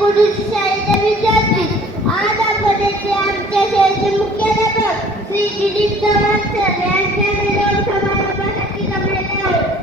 पुरुष शाळेचे विद्यार्थी, आज आपण येथे आमच्या शाळेचे मुख्याध्यापक श्री दिलीप चव्हाण सर यांच्या निरोप समारंभासाठी जमलेले आहोत.